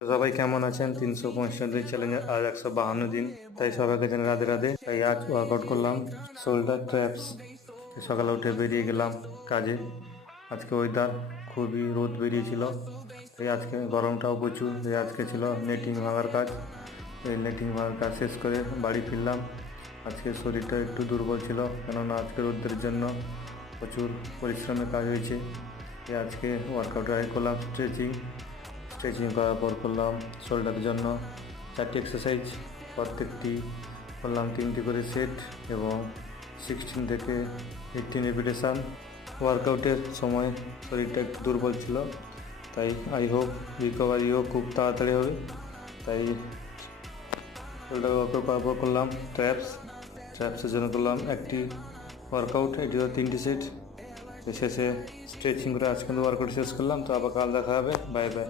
তো সবাই কেমন আছেন? 365 চ্যালেঞ্জের আজ 152 দিন, তাই সবাইকে জানাই রাধে রাধে। তাই আজ ওয়ার্কআউট করলাম শোল্ডার ট্র্যাপস। সকালে উঠে বেরিয়ে গেলাম কাজে। আজকে ওয়েদার খুবই রোদ বেরিয়েছিল, তাই আজকে গরমটাও প্রচুর। তাই আজকে ছিল নেটিং ভাঙার কাজ। এই নেটিং ভাঙার কাজ শেষ করে বাড়ি ফিরলাম। আজকে শরীরটা একটু দুর্বল ছিল, কেননা আজকে রোদের জন্য প্রচুর পরিশ্রমের কাজ হয়েছে। তাই আজকে ওয়ার্কআউট করলাম স্ট্রেচিং করার পর করলাম শোল্ডারের জন্য 4টি এক্সারসাইজ। প্রত্যেকটি করলাম 3টি করে সেট এবং 16 থেকে 18 রেপিটেশান। ওয়ার্কআউটের সময় শরীরটা একটু দুর্বল ছিল, তাই আই হোপ রিকভারিও খুব তাড়াতাড়ি হবে। তাই শোল্ডার ওয়ার্কআউট করার পর করলাম ট্র্যাপসের জন্য করলাম একটি ওয়ার্কআউট, এটিও 3টি সেট। শেষে স্ট্রেচিং করে আজকে ওয়ার্কআউট শেষ করলাম। তো আবার কাল দেখা হবে, বাই বাই।